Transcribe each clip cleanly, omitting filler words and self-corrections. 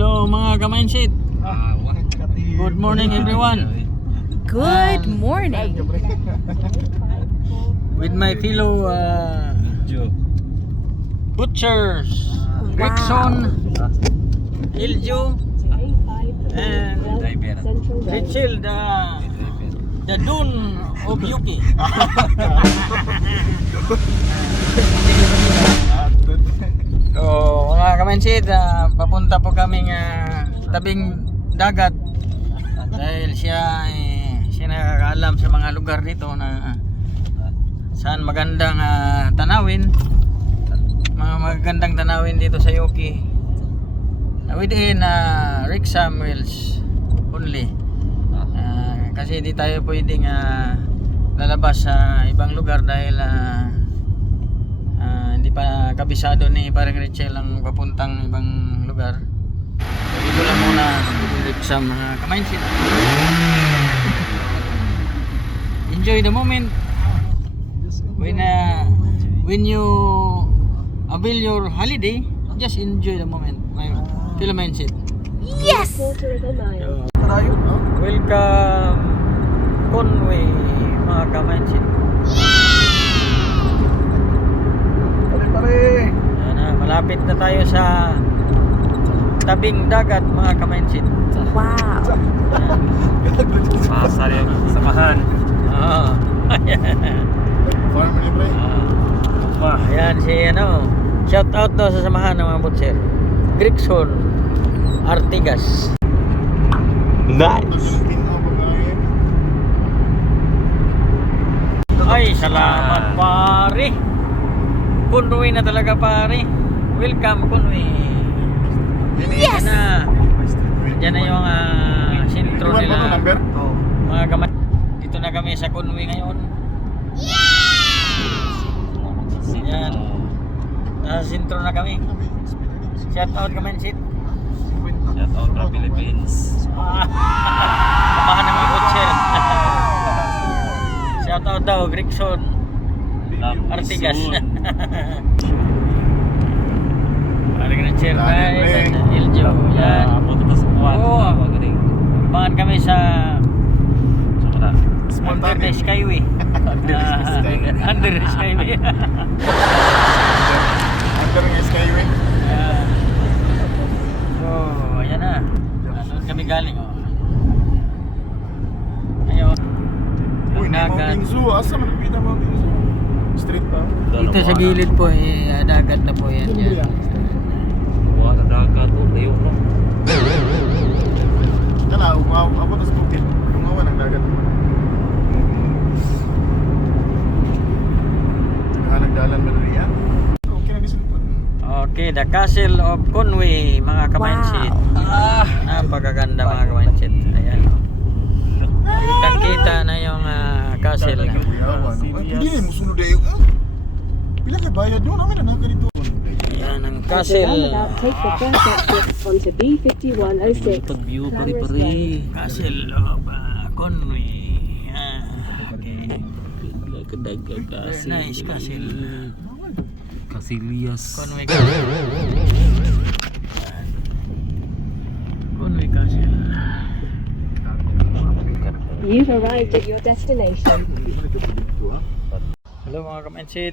Hello mga ka-mindset. Good morning everyone. Good morning. With my fellow butchers, Gregson, Iljo, and Rachel, the Dune of Yuki. So mga ka-mindset, papunta po kaming tabing dagat dahil siya nakakaalam sa mga lugar dito na saan magandang tanawin, mga magagandang tanawin dito sa Yuki within Rick Samuels only, kasi di tayo pwedeng lalabas sa ibang lugar dahil hindi pa kabisado ni parang Rachel ang papuntang ibang lugar. So, dito lang muna sa mga ka-mindset. Enjoy the moment when you avail your holiday. Just enjoy the moment, my fellow mindset. Yes! So, welcome Conway mga ka-mindset. Ayan na, malapit na tayo sa tabing dagat mga ka-mindset. Wow. Pasar yung samahan. Oo. Ayan si shout out daw sa samahan ng mga butcher, Gregson Artigas. Nice. Ay, salamat pare. Conway na talaga pare. Welcome Conway. Yes! Diyan na yung sentro nila. Oh. Mga kamay. Dito na kami sa Conway ngayon. Yan. Nasa sentro na kami. Shout out ka-mindset. Shout out from Philippines. Kamahan ng mga butcher. Shout out daw Gregson Artigas. Paring na chair by Iljo. Yan. Punta ta sa kuwan. Oo. Abangan kami sa Small Under the Skyway. Under the Skyway. Under the Skyway. So, ayan na. Doon kami galing. Ngayon. Uy, Dagat. Mountain Zoo. Asa man nagpita Mountain Zoo? Street pa. Dito sa gilid po dagat na po yan. Wala dagat o layo no. Kala, ako tas bukid. Umawan ang dagat. Nagdalan ba rin yan? Okay na disulpon. Okay, the Castle of Conway mga ka-mindset. Napakaganda mga ka-mindset. Ayan. Kitang-kita na yung castle. Hindi mo sunod eh. Pila kay bayad yun? Namin na dito. Ayan ang castle. Take the first exit onto B5106. Pag-view pari-pari. Castle of Conway. Okay. Very nice castle. Casillas. Conway Castle. Conway Castle. You've arrived at your destination. Hello mga ka-mindset.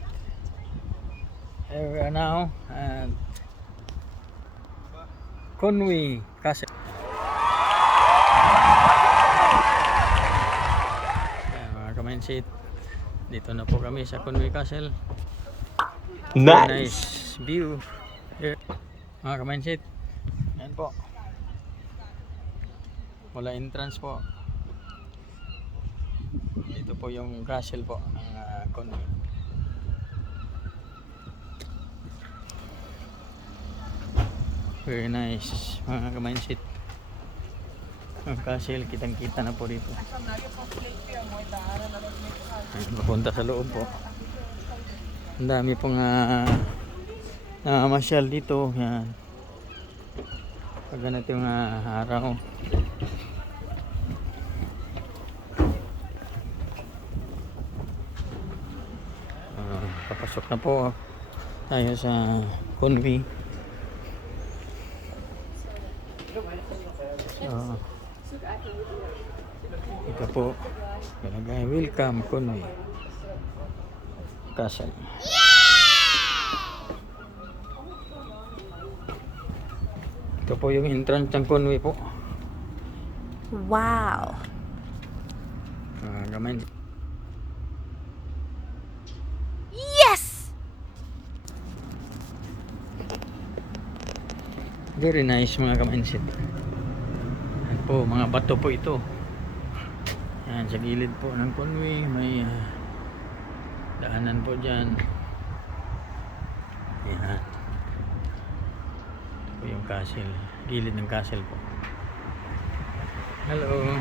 Here we are now at Conway Castle. Ayan, mga ka-mindset, dito na po kami sa Conway Castle. Nice view here mga ka-mindset. Ayan po, wala entrance po. Ito po yung castle po ng Conway. Very nice mga ka-mindset. Ang castle, kitang-kita na po dito. Papunta sa loob po. Ang dami pong masyal dito. Yan. Pag ganito yung araw. Papasok na po tayo sa Conway. Ito po. Kalagay, welcome Conway Castle. Ito po yung entrance ng Conway po. Wow. Gamay. Yes! Very nice mga kamansit. Yan po, mga bato po ito. Yan, sa gilid po ng Conway, may daanan po dyan. Yan. Ito po yung castle. Gilid ng castle po. Hello.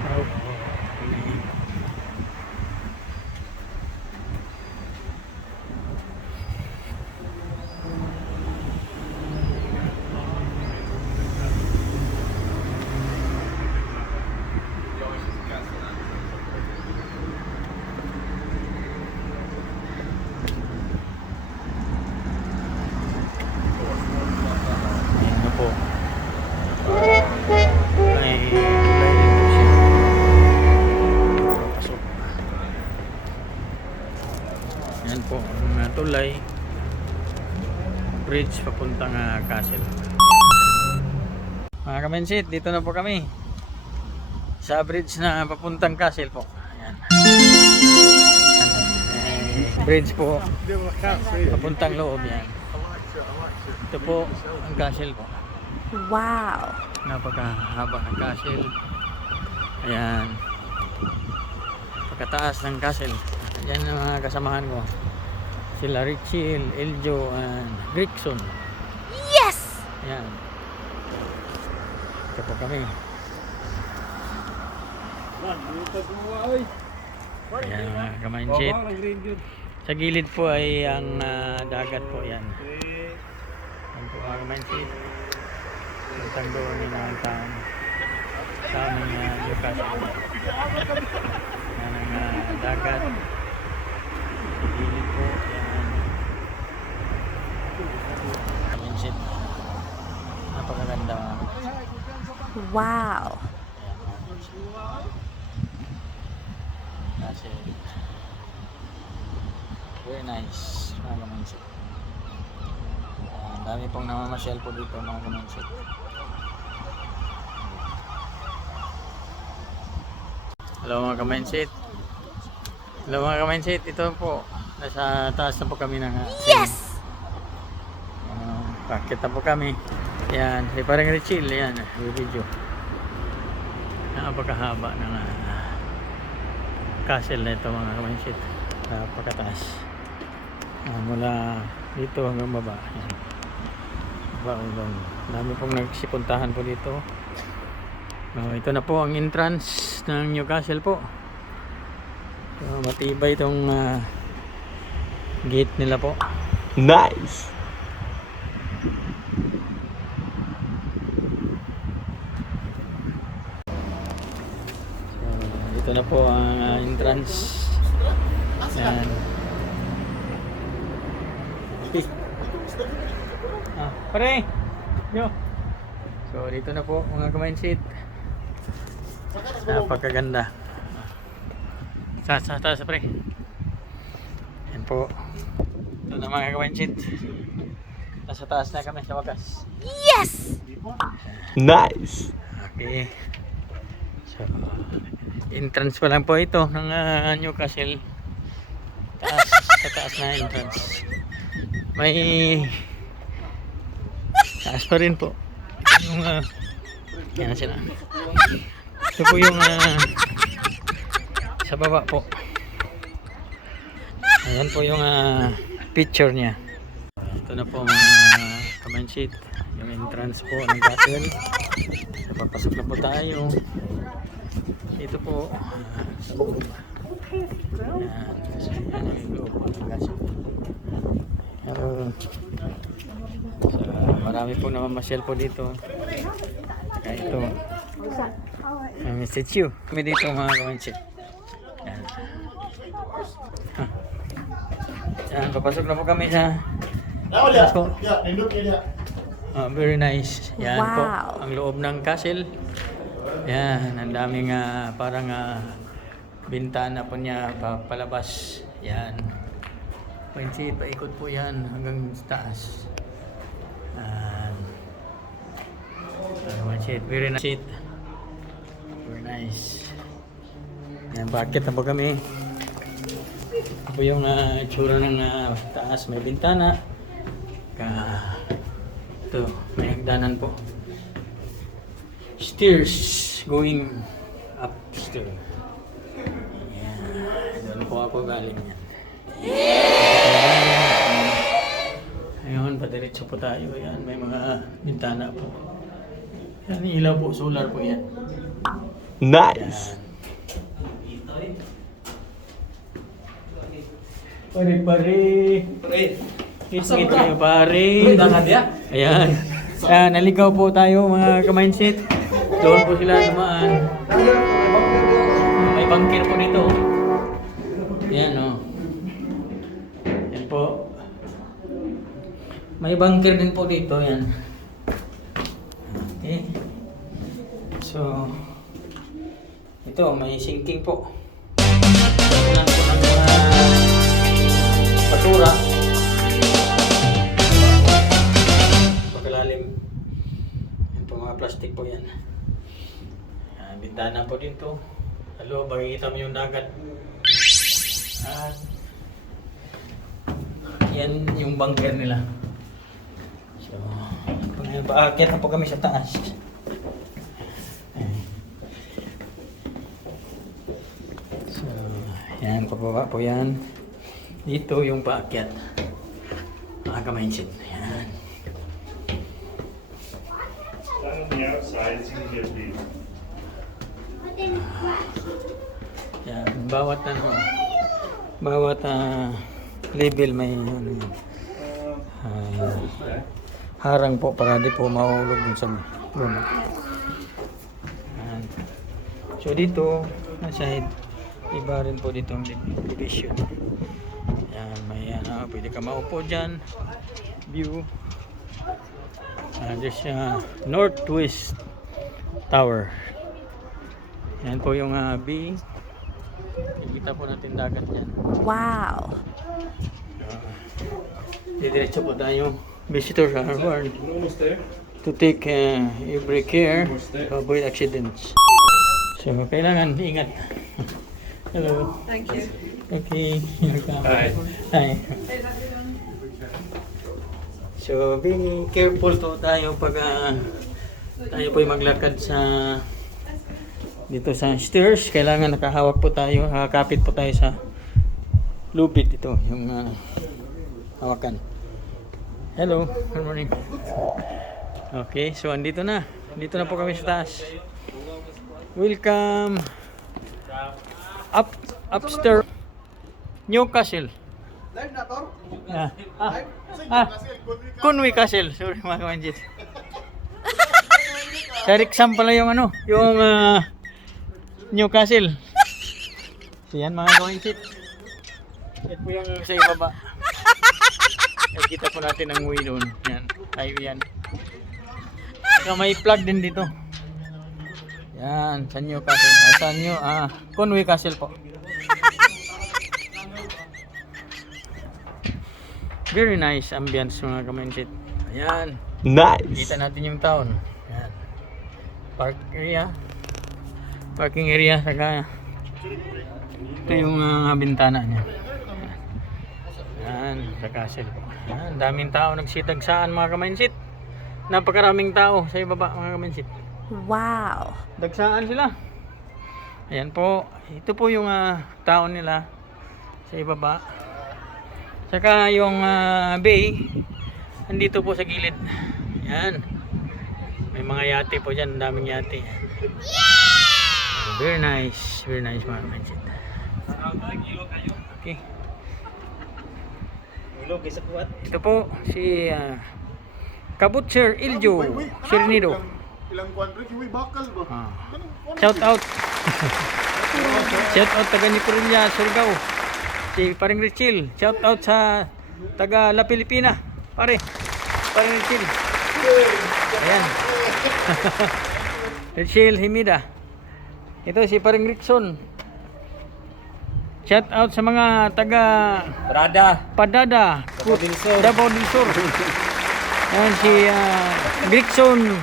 Ayan na po. May tulay din po siya. Papasok. Ayan po ang tulay. Bridge papuntang castle. Mga kamensit, dito na po kami. Sa bridge na papuntang castle po. Ayan. Bridge po. Papuntang loob yan. Ito po ang castle po. Wow. Napakahaba ng castle. Ayan. Pagkataas ng castle. Ayan ang mga kasamahan ko. Sila Richie, Eljo, and Rickson. Yes! Ayan. Ito po kami. Ayan mga kamansit. Sa gilid po ay ang dagat po yan. Ayan po mga kamansit. Puntang doon nila ang taon sa aming Newcastle. Yan ang dagat. Sa gilid po. Yan. Kamansit. Napakaganda mga kamansit. Wow. Kasi very nice mga kamansit. Dami pong namamasyal po dito mga kamansit. Hello mga kamansit. Hello mga kamansit. Ito po, nasa taas na po kami ng Yes! packet na po kami. Yan, parang Richil. Yan, video. Napakahaba ng castle na ito mga kamansit. Napakataas. Mula dito hanggang baba. Yan. Baba, dami pong nagsipuntahan po dito. Ito na po ang entrance ng Newcastle po. Matibay itong gate nila po. Nice! Ito na po ang entrance. Yan. Pare! Yo! So dito na po mga kamansit. Napakaganda. Sa taas pre. Yan po. Ito na mga kamansit. Nasa taas na kami sa wakas. Yes! Nice! Okay. So, entrance pa lang po ito ng Newcastle. Sa taas na entrance. May taas pa rin po. Yung yan na sila. Ito po yung sa baba po. Ayan po yung picture niya. Ito na po mga kamansit. Yung entrance po ng castle. Papasok na po tayo. Ito po sa loob. Ayan. So, yan yung loob po ng castle. So, marami po namamasyal po dito. Kaya ito Mr. Chiu kami dito mga kamansit. Yan. Yan, papasok na po kami sa Very nice. Yan po, Wow. ang loob ng castle. Yan, ang daming parang bintana po niya palabas. Yan. Pansit, paikot po yan hanggang sa taas. Pansit, very nice. Very nice. Yan, bakit na po kami? Ito po yung itsura ng taas. May bintana. Ito, may hagdanan po. Stairs going upstairs. Yan. Doon po ako galing yan. Ngayon, padiretso po tayo. Yan, may mga bintana po. Yan, ilaw po. Solar po yan. Nice. Pare. Kita tayo pare. Ayan. Naligaw po tayo mga ka-mindset. Doon po sila dumaan. May bangkir po dito. Ayan o. Yan po. May bangkir din po dito. Yan. Okay. So, ito may sinking po. Kunan po ng mga patura. Pagkalalim. Yan po mga plastic po yan. Bintana po dito. Halo, makikita mo yung dagat. At yan yung bunker nila. So, aakyat na po kami sa taas. So, yan, pababa po yan. Dito yung paakyat. Mga ka-mindset. Yan. On the outside, it's gonna get deep. Yan, bawat level may harang po para di po mahulog dun sa luma. Yan. So dito, side, iba rin po dito ang division. Yan, may pwede ka maupo dyan. View. There's Northwest Tower. Yan po yung B. Kita po natin dagat dyan. Wow. Didiretso po tayo. Visitors are warned to take every care to avoid accidents. So, kailangan ingat. Hello. Thank you. Okay. Hi. Hi. So, be careful to tayo pag tayo po maglakad sa dito sa stairs. Kailangan nakahawak po tayo, kapit po tayo sa lubid ito, yung hawakan. Hello, good morning. Okay, so andito na. Dito na po kami sa taas. Welcome upstairs Newcastle. Live na, Tor? Conway Castle. Sorry mga kamanjit. Sa Rixam pala yung yung Newcastle. So yan mga kamanjit. Yan po yung sa ibaba. Kita po natin ang way doon. Yan. Tayo yan. So may plug din dito. Yan. Sa Newcastle. Conway Castle po. Very nice ambience mga kamanjit. Ayan. Nice. Kita natin yung town. Ayan. Parking area. Saka ito yung bintana niya. Ayan. Sa castle po. Ayan. Daming tao nagsitagsaan mga kamanjit. Napakaraming tao sa ibaba mga kamanjit. Wow. Dagsaan sila. Ayan po. Ito po yung town nila sa ibaba. Saka yung bay andito po sa gilid. Yan. May mga yate po dyan. Daming yate. Very nice. Very nice mga kamanjit. Okay. Ito po si Kabutser Iljo Sirnido. Ilang kwadrik, yung may bakal ba? Shout out. Shout out taga Niporilla, Surigao. Si Paring Richil. Shout out sa taga La Pilipina. Paring Richil. Ayan. Rachel Himida. Ito si Paring Rickson. Shout out sa mga taga Padada, Davao del Sur. Ayan si Rickson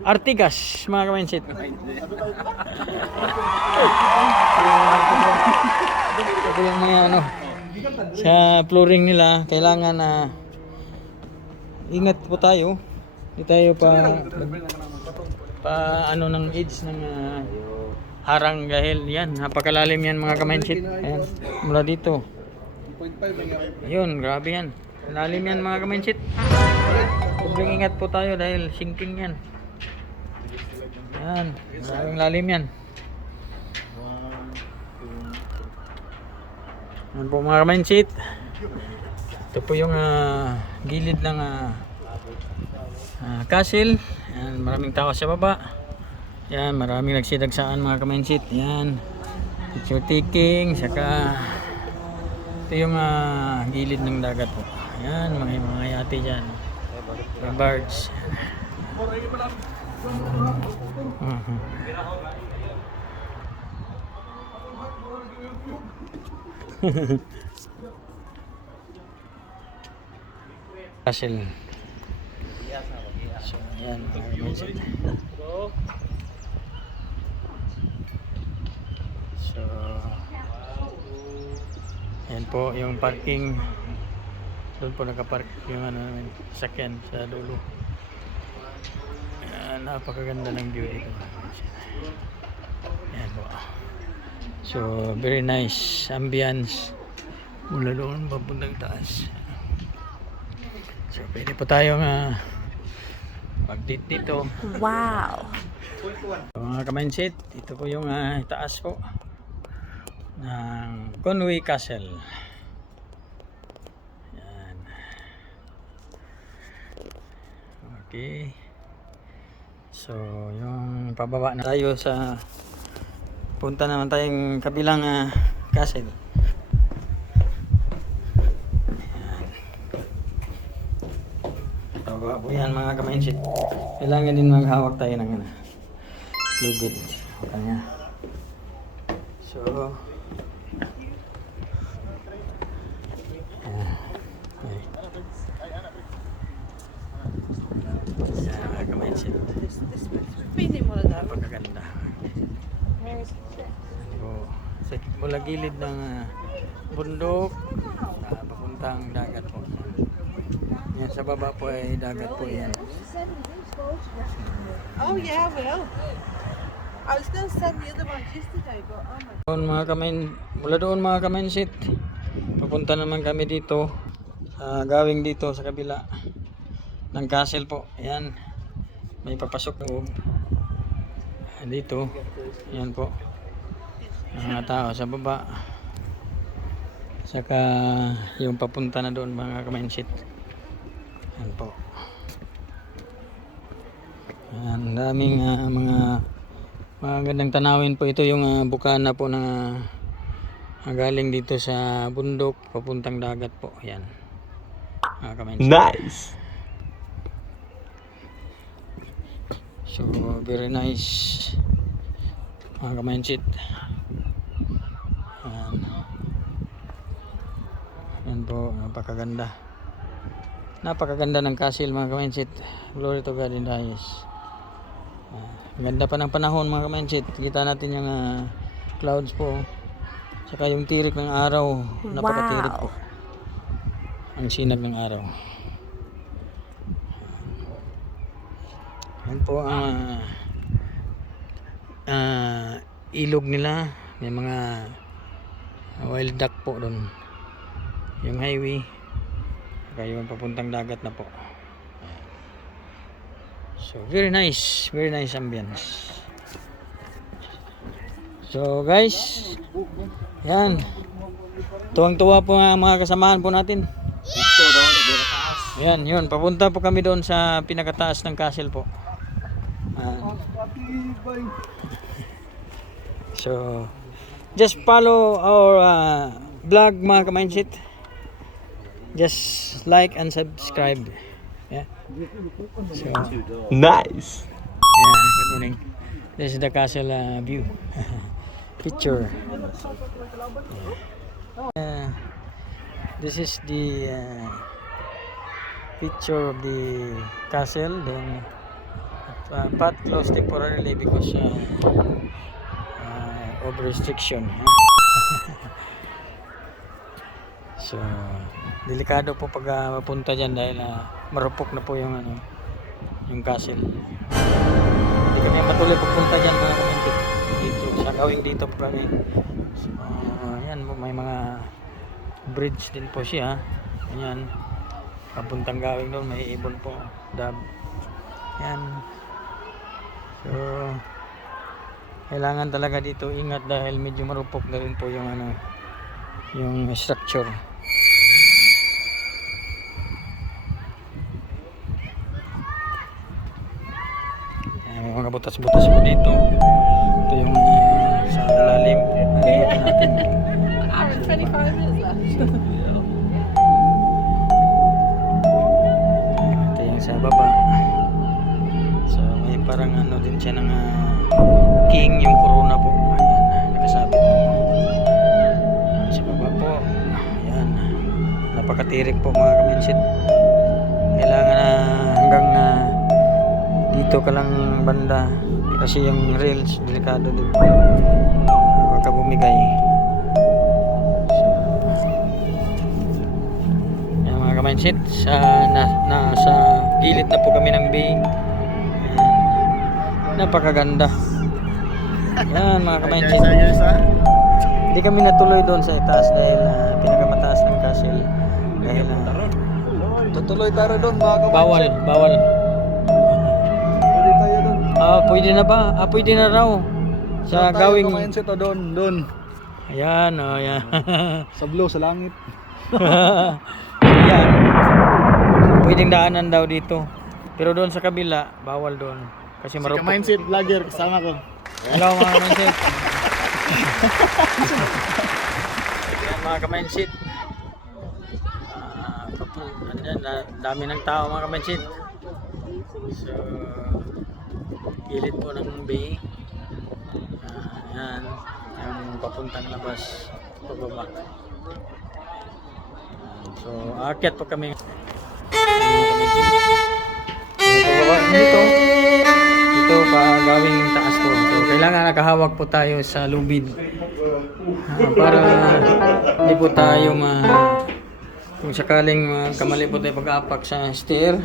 Artigas, mga ka-mindset. Ito yung mga ano, sa flooring nila, kailangan na ingat po tayo. Hindi tayo pa ano ng edge ng harang dahil yan, napakalalim yan mga ka-mindset. Ayan, mula dito. Ayun, grabe yan. Lalim yan mga ka-mindset. Sobrang ingat po tayo dahil sinking yan. Yan, maraming lalim yan. Yan po mga ka-mindset. Ito po yung gilid ng castle. Yan, maraming tao sa baba. Yan, maraming nagsidagsaan mga ka-mindset. Yan, picture taking. Saka ito yung gilid ng dagat po. Yan, mga yate dyan. Mga birds. Castle. So, yan, mindset. So, yan po yung parking. Doon po nakapark yung sakyan sa dulo. Yan, napakaganda ng view dito. Yan po. So, very nice ambience mula doon papuntang taas. So, pwede po tayong mag-date dito. Wow. So, mga ka-mindset, ito po yung taas po ng Conway Castle. Yan. Okay. So, yung pababa na tayo sa punta naman tayong kabilang castle. Pababa po yan mga ka-mindset. Kailangan din maghawak tayo ng lugit. Kanya. So, okay. Yan mga ka-mindset. Napakaganda. So, sa mula gilid ng bundok papuntang dagat po. Yan sa baba po ay dagat po yan. Oh yeah, I will. I was going to send the other ones yesterday, but oh my. Doon mga mula doon mga ka-mindset, papunta naman kami dito, gawing dito sa kabila ng castle po. Ayan, may papasok loob. Dito, ayan po, mga tao sa baba. Saka yung papunta na doon mga ka-mindset. Ayan po. Ayan, daming mga gandang tanawin po. Ito yung bukana po na galing dito sa bundok papuntang dagat po. Ayan. Nice. So, very nice mga ka-mindset. Ayan. Ayan po, napakaganda. Napakaganda ng castle mga ka-mindset. Glory to God in the highest. Ganda pa ng panahon mga ka-mindset. Kita natin yung clouds po. Saka yung tirik ng araw. Napakatirik po. Ang sinag ng araw. Yan po ang ilog nila. May mga wild duck po doon. Yung highway. Saka yung papuntang dagat na po. So very nice ambience. So guys, yan, tuwang-tuwa po nga mga kasamahan po natin. Yan, yun, papunta po kami doon sa pinakataas ng castle po. So just follow our vlog mga ka-mindset. Just like and subscribe. Yeah. So, Nice. yeah, good morning. This is the castle view. Picture. This is the picture of the castle. Then but closed temporarily because of restriction. So delikado po pag mapunta dyan dahil marupok na po yung yung castle. Hindi kami matuloy pupunta dyan mga kaminsit. Dito sa gawing dito po kami. So, yan may mga bridge din po siya. Ayan. Papuntang gawing doon may ibon po. Dab. Yan. So kailangan talaga dito ingat dahil medyo marupok na rin po yung yung structure. May mga butas-butas po dito. Ito yung sa ilalim. Nandito natin. 25 minutes left. Ito yung sa baba. So may parang din siya ng king yung corona po. Ayan, nakasabit po. Sa baba po. Ayan. Napakatirik po mga kaminsit. Kailangan hanggang dito ka lang banda kasi yung rails delikado din po. Huwag ka bumigay. So, yan mga kamansit nasa gilid na po kami ng bay. Napakaganda. Yan mga kamansit. Hindi kami natuloy doon sa itaas dahil pinakamataas ng castle dahil Tutuloy tayo doon mga kamansit. bawal. Pwede tayo doon. Pwede na ba? Pwede na raw. Sa gawing. Kamansit o doon. Ayan, ayan. Sa blue, sa langit. Ayan. Pwedeng daanan daw dito. Pero doon sa kabila, bawal doon. Kasi marupok. Kamansit vlogger, kasama ko. Hello mga kamansit. Ayan mga kamansit. Dami ng tao mga kamansit. So, gilid po ng bay. Ayan. Yung papuntang labas. Pababa. So, aakyat po kami. Pababa dito. Dito pa gawing taas po. So, kailangan nakahawak po tayo sa lubid. Para hindi po tayo kung sakaling kamali po tayo pag-apak sa stair,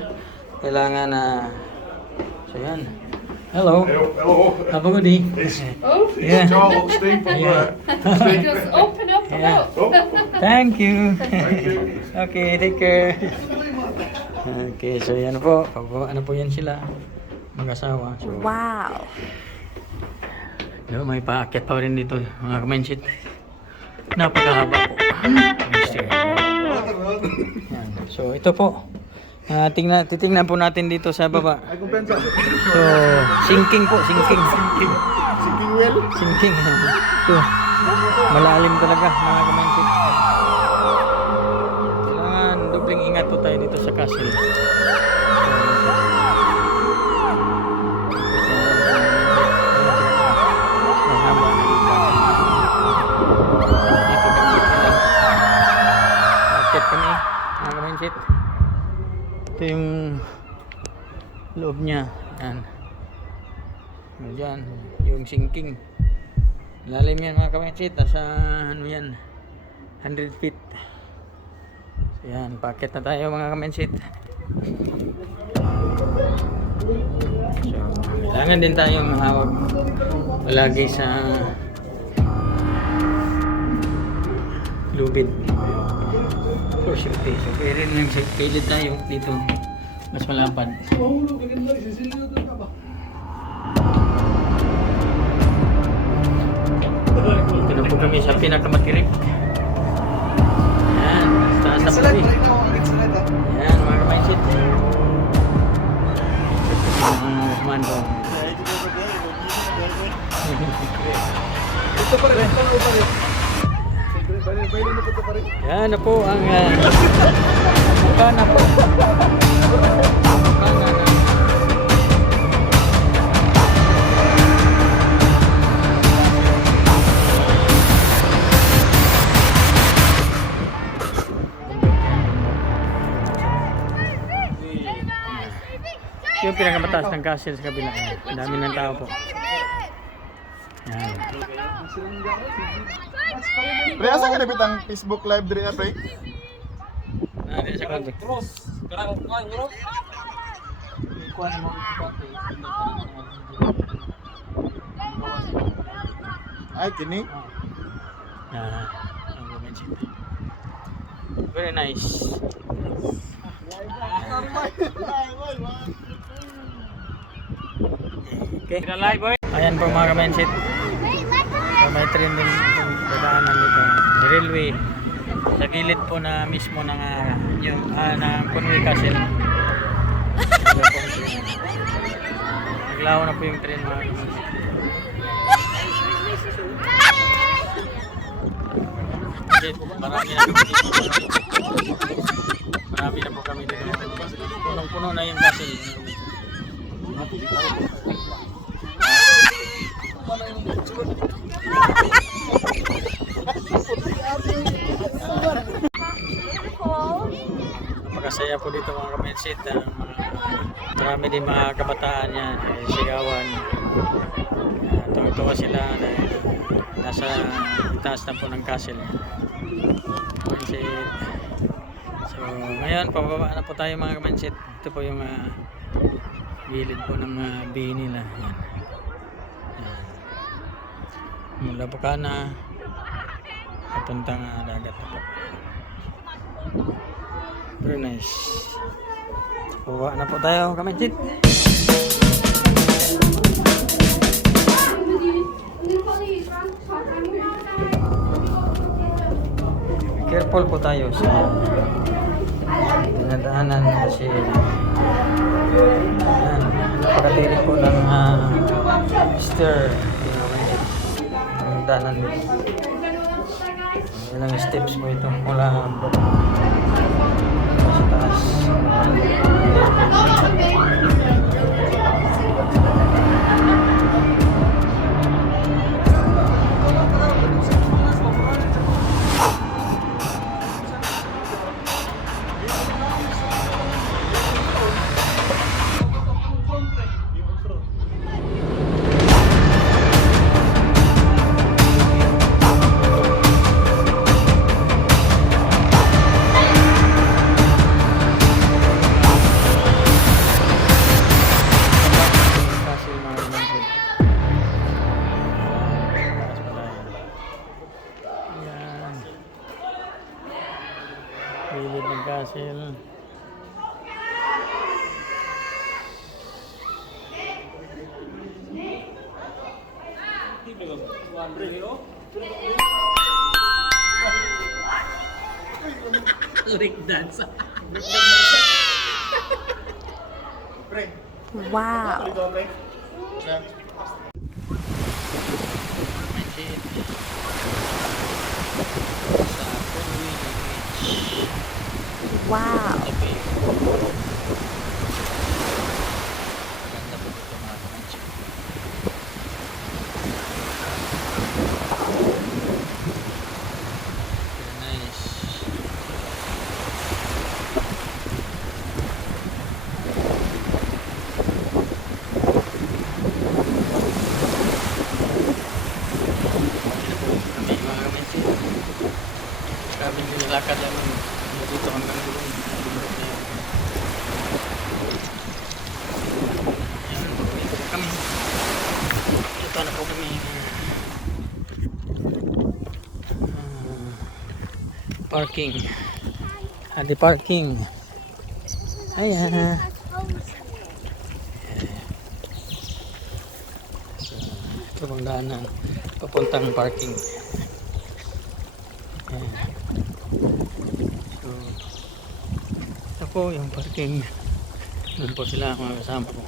kailangan so yan. Hello. Have a good day. Yeah. Just open up the Yeah. boat. Thank you. Okay, take care. Okay, so yan po. Ano po yan sila? Mag-asawa. So, Wow. may paakyat pa rin dito mga kamansit. Napakahaba po. Yan. So ito po. Titingnan po natin dito sa baba. So sinking po, sinking. Sinking well. Sinking. Ito. Malalim talaga mga kamansit. Kailangan dobling ingat po tayo dito sa castle. Kami mga kamansit. Ito yung loob niya. Yan. Diyan, yung sinking. Lalim yan mga kamansit. Nasa yan 100 feet. So yan, packet na tayo mga kamansit. So, kailangan din tayong mahawag palagi sa lubid. For safety. So, pwede lang pilid tayo dito. Mas malapad. Dito na po kami sa pinakamatirik. Yan. Taas na po kami. Yan, mga kamansit. Man po. Ito pa rin. Yan na po ang bukana po. Bukana na. Yung pinakamataas ng castle sa kabila. Ang dami ng tao po. Yan. Pre, asa ka nabit ang Facebook live diri na, pre? Nandito sa konti. Ay, kini. Ang gumensin. Very nice. Okay. Ayan po mga kamensit. So, may train din yung dadaanan dito. The railway. Sa gilid po na mismo ng ng Conway Castle. Naglaho na po yung train mga kamensit. Marami na kami dito. Marami na po kami dito. Punong-puno na yung castle. Napakasaya po dito mga kamensit. Marami din mga kabataan yan. Sigawan. Tuwa sila dahil nasa taas na po ng castle. Kamensit. So ngayon pababa na po tayo mga kamensit. Ito po yung gilid po ng bay nila. Yan. Yan. Mula Bukana papuntang dagat na po. Very nice. Pababa na po tayo kamensit. Careful po tayo sa dinadaanan kasi napakatirik po ng stair ang daanan dito. Ilang steps po ito mula sa taas. Gilid ng castle. Wow. Wow. Kaming nilalakad namin dito hanggang dulo. Ayan, dito na kami. Dito na po kami. Parking. Adi parking. Ayan. Ito bang daanan papuntang parking. Ayan. So, ito po yung parking. Doon po sila mga kasama ko.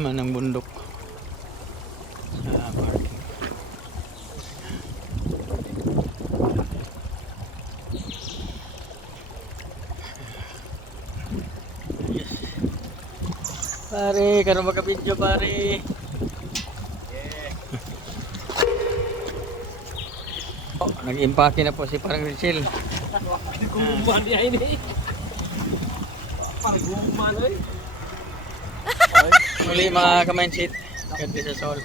naman ng bundok sa parking. Yes. Pare, karon magka-video pare. Oh, nag-impake na po si parang Rachel. Muli mga ka-mindset, ganti sa Sol.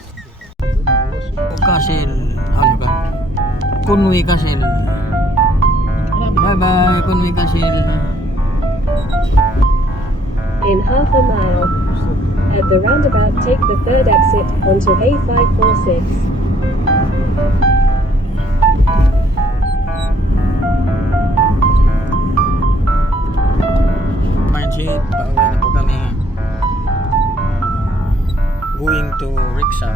Kasil, ano ka? Kunwi Kasil. Bye bye, Kunwi Kasil. In half a mile. At the roundabout, take the third exit onto A546. Mindset, pauwi na po kami. Going to Rixam.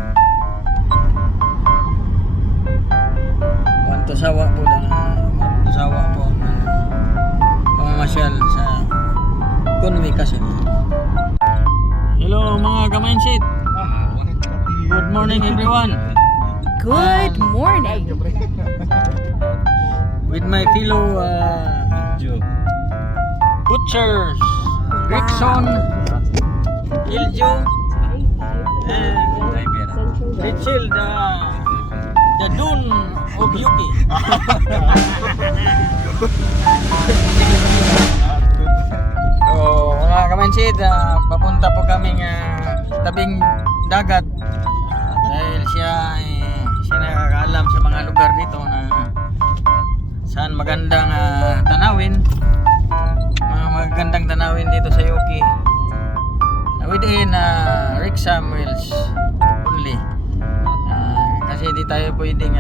Wantosawa po ang pamamasyal sa Kunwi Kasil. Hello mga ka-mindset. Good morning everyone. Good morning. With my fellow butchers, Rickson, Iljo, and Rachel, the Dune of Yuki. So, mga kamansid, papunta po kaming tabing dagat dahil siya nakakaalam sa mga lugar dito na saan magandang tanawin, mga magandang tanawin dito sa Yuki within Rixam Mills only. Kasi di tayo pwedeng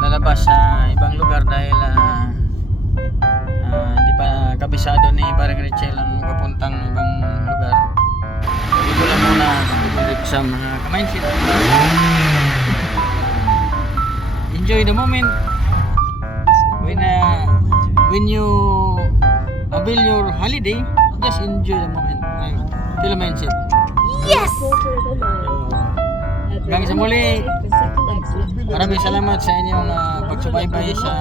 lalabas sa ibang lugar dahil hindi pa kabisado ni parang Rachel ang papuntang ibang lugar. So, dito lang muna sa Rixam mga ka-mindset. Enjoy the moment when you avail your holiday. Just enjoy the moment. Feel the mindset. Yes! Quarter of a mile. At the Hanggang sa muli. roundabout, take the second exit. Maraming salamat sa inyong pagsubaybay sa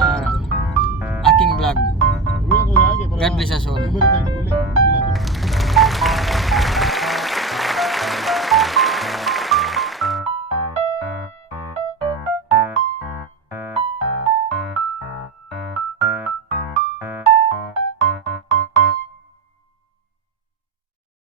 aking vlog. God bless us all.